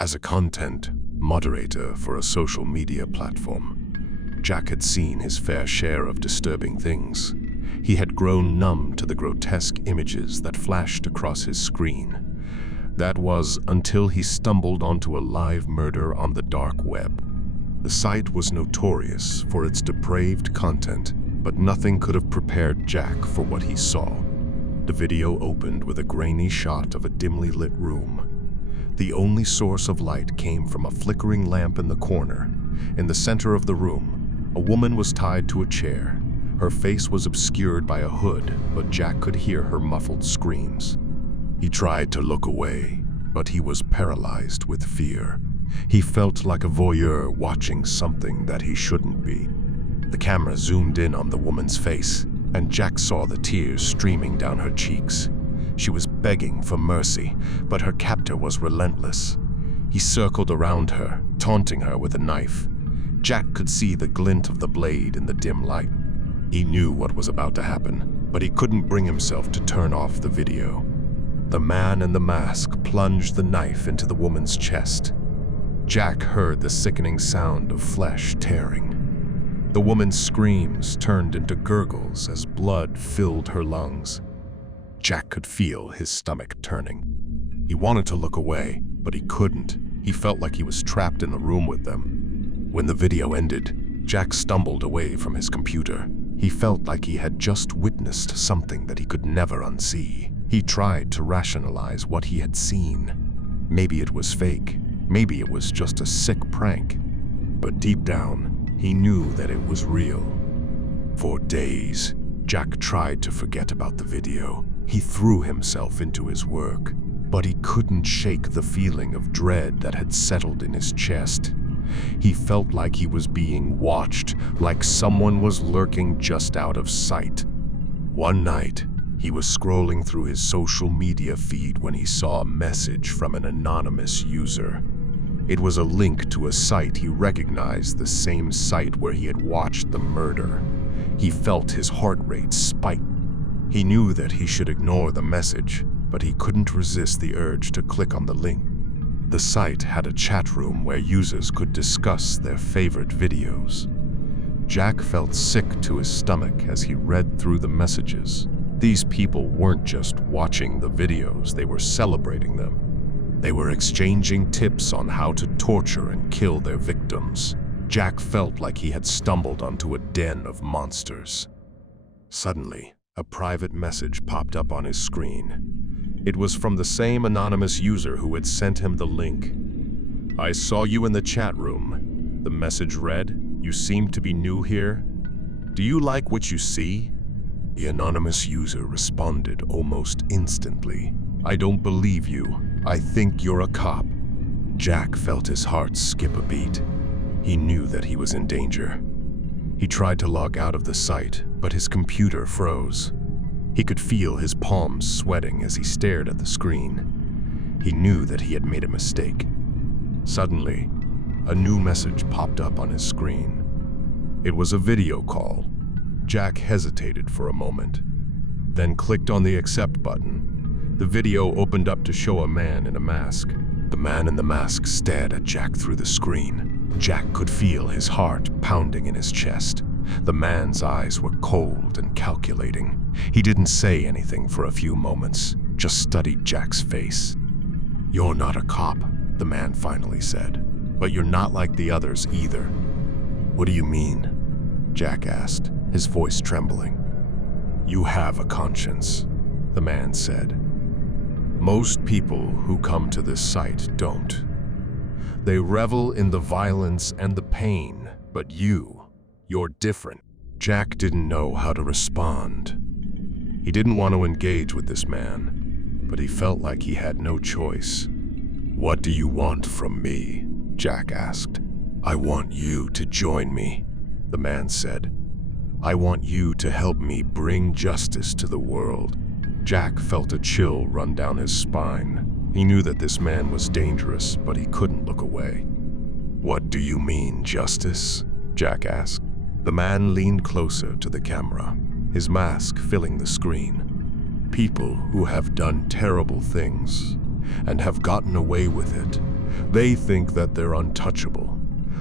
As a content moderator for a social media platform, Jack had seen his fair share of disturbing things. He had grown numb to the grotesque images that flashed across his screen. That was until he stumbled onto a live murder on the dark web. The site was notorious for its depraved content, but nothing could have prepared Jack for what he saw. The video opened with a grainy shot of a dimly lit room. The only source of light came from a flickering lamp in the corner. In the center of the room, a woman was tied to a chair. Her face was obscured by a hood, but Jack could hear her muffled screams. He tried to look away, but he was paralyzed with fear. He felt like a voyeur watching something that he shouldn't be. The camera zoomed in on the woman's face, and Jack saw the tears streaming down her cheeks. She was begging for mercy, but her captor was relentless. He circled around her, taunting her with a knife. Jack could see the glint of the blade in the dim light. He knew what was about to happen, but he couldn't bring himself to turn off the video. The man in the mask plunged the knife into the woman's chest. Jack heard the sickening sound of flesh tearing. The woman's screams turned into gurgles as blood filled her lungs. Jack could feel his stomach turning. He wanted to look away, but he couldn't. He felt like he was trapped in the room with them. When the video ended, Jack stumbled away from his computer. He felt like he had just witnessed something that he could never unsee. He tried to rationalize what he had seen. Maybe it was fake. Maybe it was just a sick prank. But deep down, he knew that it was real. For days, Jack tried to forget about the video. He threw himself into his work, but he couldn't shake the feeling of dread that had settled in his chest. He felt like he was being watched, like someone was lurking just out of sight. One night, he was scrolling through his social media feed when he saw a message from an anonymous user. It was a link to a site he recognized, the same site where he had watched the murder. He felt his heart rate spike. He knew that he should ignore the message, but he couldn't resist the urge to click on the link. The site had a chat room where users could discuss their favorite videos. Jack felt sick to his stomach as he read through the messages. These people weren't just watching the videos, they were celebrating them. They were exchanging tips on how to torture and kill their victims. Jack felt like he had stumbled onto a den of monsters. Suddenly, a private message popped up on his screen. It was from the same anonymous user who had sent him the link. "I saw you in the chat room," the message read. "You seem to be new here. Do you like what you see?" The anonymous user responded almost instantly. "I don't believe you. I think you're a cop." Jack felt his heart skip a beat. He knew that he was in danger. He tried to log out of the site, but his computer froze. He could feel his palms sweating as he stared at the screen. He knew that he had made a mistake. Suddenly, a new message popped up on his screen. It was a video call. Jack hesitated for a moment, then clicked on the accept button. The video opened up to show a man in a mask. The man in the mask stared at Jack through the screen. Jack could feel his heart pounding in his chest. The man's eyes were cold and calculating. He didn't say anything for a few moments, just studied Jack's face. "You're not a cop," the man finally said, "but you're not like the others either." "What do you mean?" Jack asked, his voice trembling. "You have a conscience," the man said. "Most people who come to this site don't. They revel in the violence and the pain, but you're different." Jack didn't know how to respond. He didn't want to engage with this man, but he felt like he had no choice. "What do you want from me?" Jack asked. "I want you to join me," the man said. "I want you to help me bring justice to the world." Jack felt a chill run down his spine. He knew that this man was dangerous, but he couldn't look away. "What do you mean, justice?" Jack asked. The man leaned closer to the camera, his mask filling the screen. "People who have done terrible things and have gotten away with it They think that they're untouchable,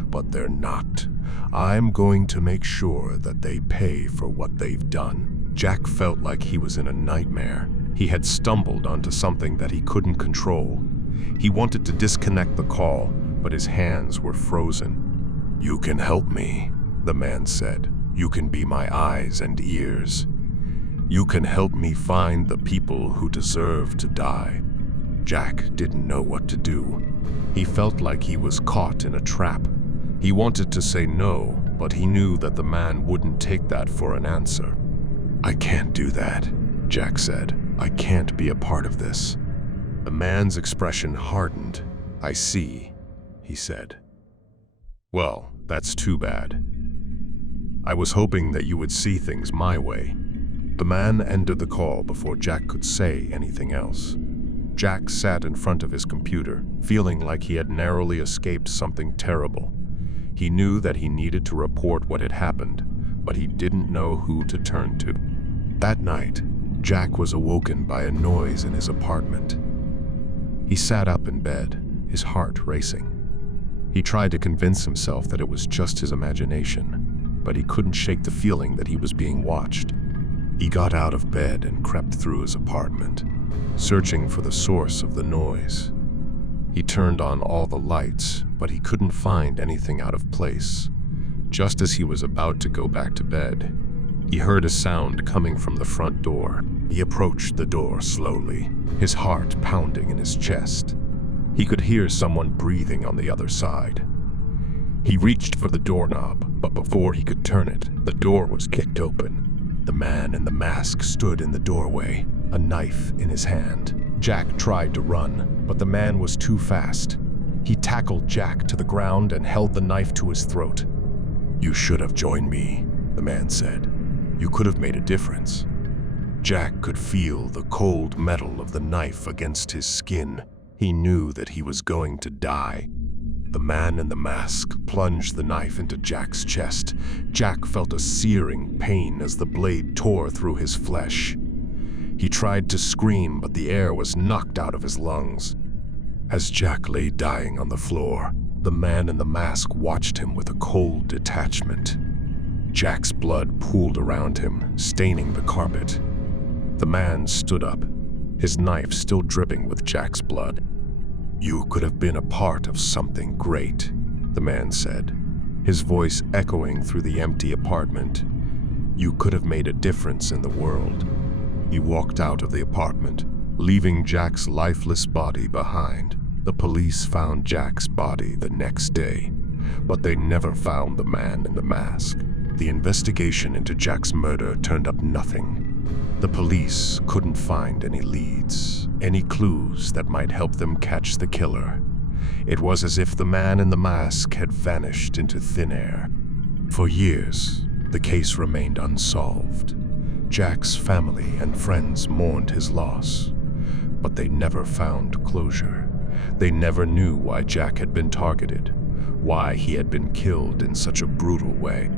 but they're not. I'm going to make sure that they pay for what they've done. Jack felt like he was in a nightmare. He had stumbled onto something that he couldn't control. He wanted to disconnect the call, but his hands were frozen. "You can help me," the man said. "You can be my eyes and ears. You can help me find the people who deserve to die." Jack didn't know what to do. He felt like he was caught in a trap. He wanted to say no, but he knew that the man wouldn't take that for an answer. "I can't do that," Jack said. "I can't be a part of this." The man's expression hardened. "I see," he said. "Well, that's too bad. I was hoping that you would see things my way." The man ended the call before Jack could say anything else. Jack sat in front of his computer, feeling like he had narrowly escaped something terrible. He knew that he needed to report what had happened, but he didn't know who to turn to. That night, Jack was awoken by a noise in his apartment. He sat up in bed, his heart racing. He tried to convince himself that it was just his imagination, but he couldn't shake the feeling that he was being watched. He got out of bed and crept through his apartment, searching for the source of the noise. He turned on all the lights, but he couldn't find anything out of place. Just as he was about to go back to bed, he heard a sound coming from the front door. He approached the door slowly, his heart pounding in his chest. He could hear someone breathing on the other side. He reached for the doorknob, but before he could turn it, the door was kicked open. The man in the mask stood in the doorway, a knife in his hand. Jack tried to run, but the man was too fast. He tackled Jack to the ground and held the knife to his throat. "You should have joined me," the man said. "You could have made a difference." Jack could feel the cold metal of the knife against his skin. He knew that he was going to die. The man in the mask plunged the knife into Jack's chest. Jack felt a searing pain as the blade tore through his flesh. He tried to scream, but the air was knocked out of his lungs. As Jack lay dying on the floor, the man in the mask watched him with a cold detachment. Jack's blood pooled around him, staining the carpet. The man stood up, his knife still dripping with Jack's blood. "You could have been a part of something great," the man said, his voice echoing through the empty apartment. "You could have made a difference in the world." He walked out of the apartment, leaving Jack's lifeless body behind. The police found Jack's body the next day, but they never found the man in the mask. The investigation into Jack's murder turned up nothing. The police couldn't find any leads, any clues that might help them catch the killer. It was as if the man in the mask had vanished into thin air. For years, the case remained unsolved. Jack's family and friends mourned his loss, but they never found closure. They never knew why Jack had been targeted, why he had been killed in such a brutal way.